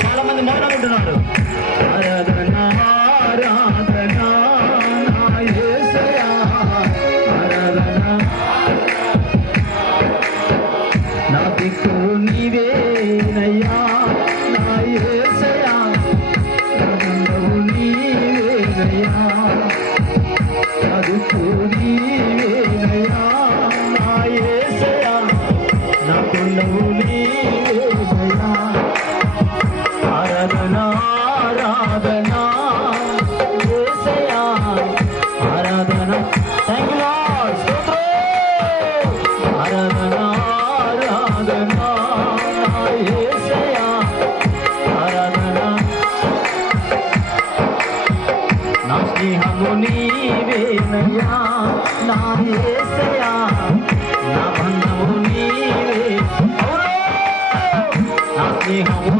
చాలా మంది మౌనం ఉంటున్నాడు. ఆరాధనా ఆరాధనా నా యేసయ్యా ఆరాధనా నా దిక్కు నీవేనయ్యా నా యేసయ్యా నీవేనయ్యా నా దిక్కు నీవేనయ్యా నా యేసయ్యా నా కొండవు నీవేనయ్యా ఆరాధనా ఆరాధనా యేసయ్యా ఆరాధనా థాంక్ యూ లార్డ్ స్తోత్రం ఆరాధనా ఆరాధనా యేసయ్యా ఆరాధనా నా స్నేహము నీవేనయ్యా నా యేసయ్యా నా బంధము నీవే నా స్నేహము